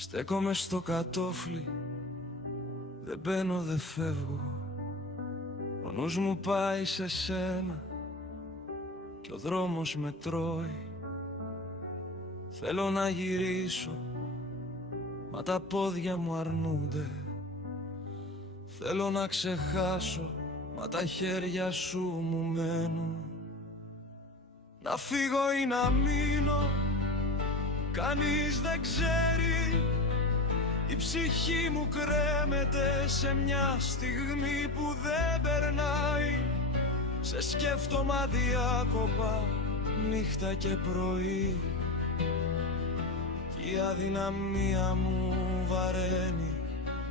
Στέκομαι στο κατόφλι, δεν μπαίνω, δεν φεύγω. Ο νους μου πάει σε σένα και ο δρόμος με τρώει. Θέλω να γυρίσω, μα τα πόδια μου αρνούνται. Θέλω να ξεχάσω, μα τα χέρια σου μου μένουν. Να φύγω ή να μείνω, κανείς δεν ξέρει. Η ψυχή μου κρέμεται σε μια στιγμή που δεν περνάει. Σε σκέφτομαι αδιάκοπα νύχτα και πρωί. Κι η αδυναμία μου βαραίνει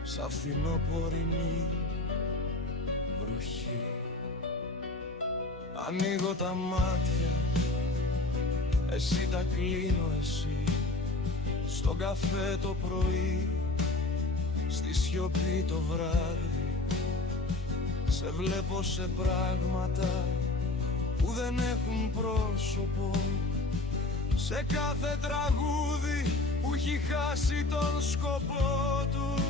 σαν φθινοπορεινή βροχή. Ανοίγω τα μάτια, εσύ τα κλείνω εσύ. Στον καφέ το πρωί, στη σιωπή το βράδυ. Σε βλέπω σε πράγματα που δεν έχουν πρόσωπο. Σε κάθε τραγούδι που έχει χάσει τον σκοπό του.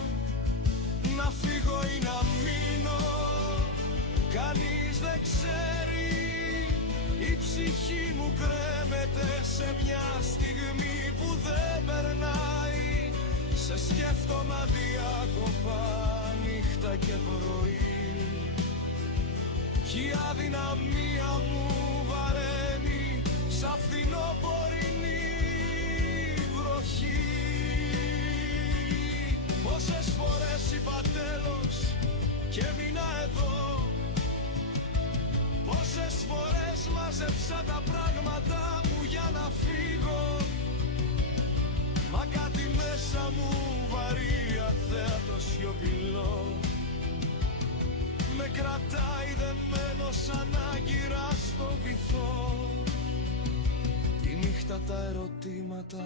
Να φύγω ή να μείνω, κανείς δεν ξέρει. Η ψυχή μου κρέμεται σε μια στιγμή που δεν περνάει. Σε σκέφτομαι αδιάκοπα νύχτα και πρωί. Κι η αδυναμία μου βαραίνει σαν φθινοπορεινή βροχή. Πόσες φορές είπα τέλος και μείνα εδώ. Πόσες φορές μάζεψα τα πράγματα μου για να φύγω. Μα κάτι μέσα μου βαρύ, αθέατο, σιωπηλό με κρατάει δεμένο σαν άγκυρα στο βυθό. Τη νύχτα τα ερωτήματα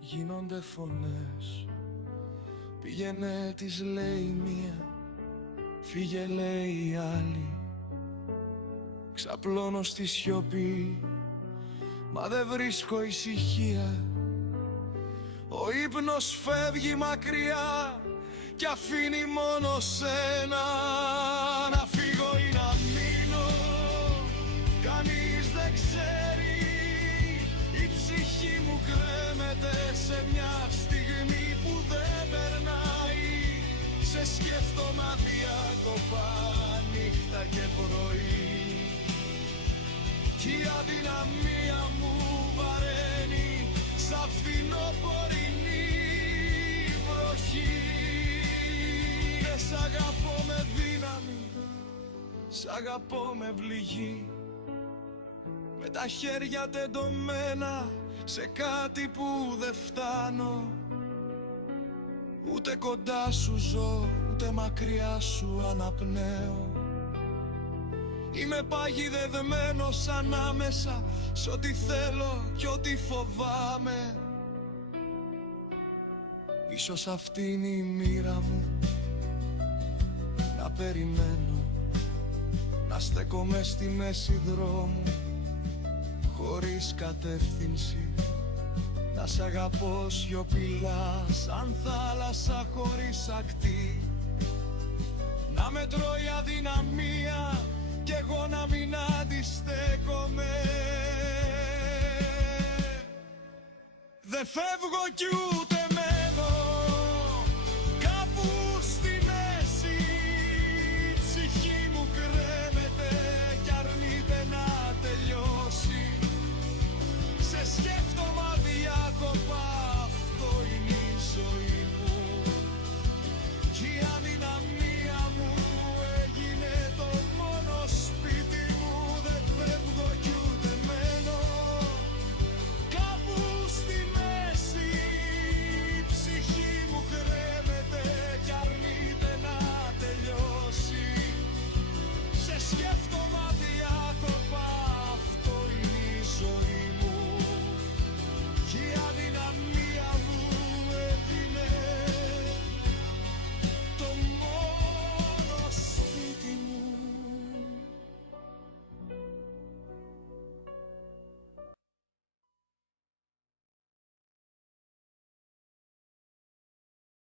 γίνονται φωνές. Πήγαινε της λέει μία, φύγε λέει η άλλη. Ξαπλώνω στη σιωπή, μα δεν βρίσκω ησυχία. Ο ύπνος φεύγει μακριά κι αφήνει μόνο σένα. Να φύγω ή να μείνω, κανείς δεν ξέρει. Η ψυχή μου κρέμεται σε μια στιγμή που δεν περνάει. Σε σκέφτομαι αδιάκοπα νύχτα και πρωί. Κι η αδυναμία μου βαραίνει σαν φθινοπορεινή βροχή. Και σ' αγαπώ με δύναμη, σ' αγαπώ με πληγή. Με τα χέρια τεντωμένα σε κάτι που δεν φτάνω. Ούτε κοντά σου ζω, ούτε μακριά σου αναπνέω. Είμαι παγιδευμένος ανάμεσα σ' ό,τι θέλω κι ό,τι φοβάμαι. Ίσως αυτή είναι η μοίρα μου, να περιμένω, να στέκομαι στη μέση δρόμου χωρίς κατεύθυνση. Να σ' αγαπώ σιωπηλά σαν θάλασσα χωρίς ακτή. Να με τρώει αδυναμία κι εγώ να μην αντιστέκομαι. Δεν φεύγω κι ούτε με